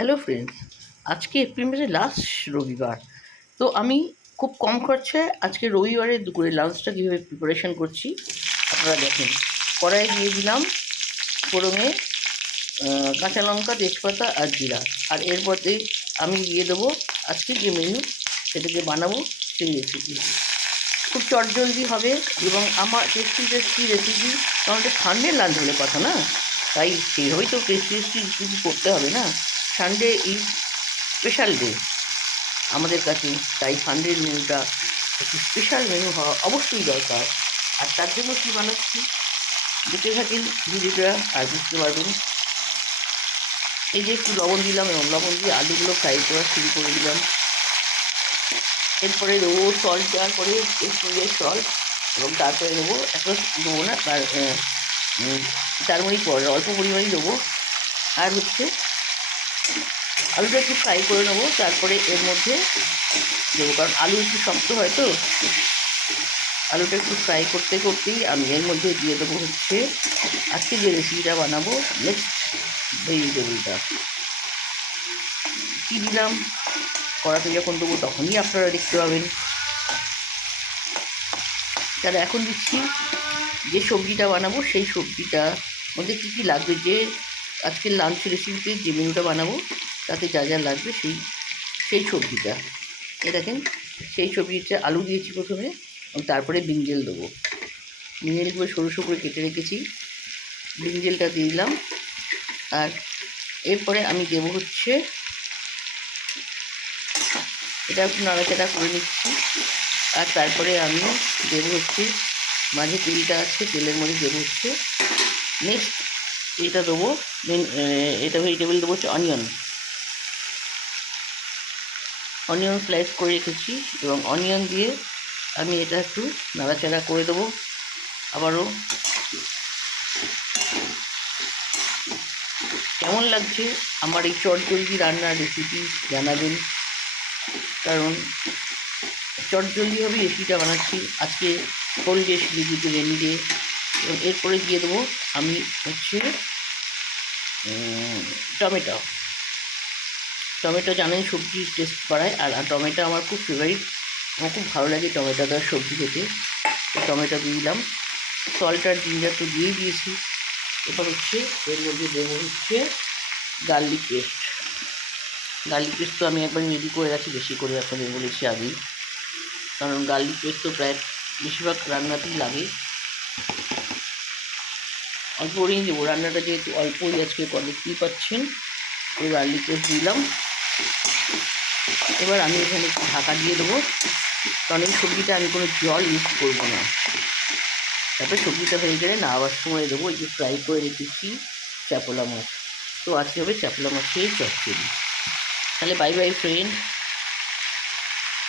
Hello friends, আজকে April মাসের last রবিবার। তো আমি খুব কম খরচায় আজকে রবিবারে দুপুরে লাঞ্চটা কীভাবে প্রিপারেশান করছি আপনারা দেখেন। কড়াইয়ে দিয়ে দিলাম ফোড়নে কাঁচা লঙ্কা, তেজপাতা আর জিরা। আর এর মধ্যে আমি দিয়ে দেবো আজকে যে মেনু সেটাকে বানাবো সেই রেসিপি। খুব চটজলদি হবে এবং আমার টেস্টি রেসিপি, কারণ এটা সানডে লাঞ্চ হলে কথা না, তাই সেইভাবেই তো টেস্টি কিছু করতে হবে না। সানডে ইজ স্পেশাল ডে আমাদের কাছে, তাই সানডের মেনুটা একটু স্পেশাল মেনু হওয়া অবশ্যই দরকার। আর তার জন্য কী বানাচ্ছি দেখতে থাকেন ভিডিওটা আর বুঝতে পারবেন। এই যে একটু লবণ দিলাম এবং লবণ দিয়ে আলুগুলো ফ্রাই করা শুরু করে দিলাম। এরপরে দেবো সল্ট, দেওয়ার পরে একটু সল্ট, এবং তারপরে দেবো একটা দেবো না তার মানে অল্প পরিমাণেই দেবো। আর হচ্ছে আলুটা একটু ফ্রাই করে নেবো, তারপরে এর মধ্যে দেবো, কারণ আলু একটু শক্ত হয় তো। আলুটা একটু ফ্রাই করতে করতেই আমি এর মধ্যে দিয়ে দেবো হচ্ছে আজকে যে রেসিপিটা বানাবো নেক্সট ভেজিটেবলটা। কী দিলাম কড়াতে যখন দেবো তখনই আপনারা দেখতে পাবেন। তাহলে এখন দিচ্ছি যে সবজিটা বানাবো সেই সবজিটা মধ্যে কী কী লাগবে, যে আজকের লাঞ্চ রেসিপিতে যে মেনুটা বানাবো তাতে যা যা লাগবে সেই সবজিটা। দেখেন সেই সবজিটা আলু দিয়েছি প্রথমে, এবং তারপরে ব্রিঞ্জেল দেবো। ব্রিঞ্জেলগুলো সরু করে কেটে রেখেছি, ব্রিঞ্জেলটা দিয়ে দিলাম। আর এরপরে আমি দেবো হচ্ছে এটা একটু নাড়াচাড়া করে নিচ্ছি। আর তারপরে আমি দেবো হচ্ছে মাঝে তেলটা আছে, তেলের মধ্যে দেবো হচ্ছে নেক্সট এটা দেবো এটা ভেজিটেবল দেবো হচ্ছে অনিয়ন স্লাইস করে রেখেছি, এবং অনিয়ন দিয়ে আমি এটা একটু নাড়াচাড়া করে দেবো আবারও। কেমন লাগছে আমার এই চটজলদি রান্নার রেসিপি জানাবেন, কারণ চটজলদিভাবেই রেসিপিটা বানাচ্ছি আজকে কোল্ড ডে রেসিপিতে রেনি ডে। এবং এরপরে দিয়ে দেবো আমি হচ্ছে টমেটো জানেন সবজির টেস্ট বাড়ায়, আর টমেটো আমার খুব ফেভারিট, আমার খুব ভালো লাগে টমেটো দেওয়ার সবজি খেতে। টমেটো দিয়ে দিলাম, সল্ট আর জিঞ্জার তো দিয়েই দিয়েছি। এবার হচ্ছে এর মধ্যে দেবো হচ্ছে গার্লিক পেস্ট তো আমি একবার রেডি করে রাখি, বেশি করে আপনাদের বলেছি আগেই, কারণ গার্লিক পেস্ট তো প্রায় বেশিরভাগ রান্নাতেই লাগে। অল্প করেই দেবো, রান্নাটা যেহেতু অল্পই আজকে দেখতেই পাচ্ছেন। ওই গার্লিক পেস্ট দিলাম। এবার আমি এখানে একটু ঢাকা দিয়ে দেবো, কারণ এই সবজিটা আমি কোনো জল ইউজ করবো না। তারপরে সবজিটা হয়ে গেলে নামাবার সময় দেবো এই যে ফ্রাই করে রেখেছি চাপলা মাছ। তো আজকে হবে চাপলা মাছের চচ্চড়ি। তাহলে বাই বাই ফ্রেন্ড।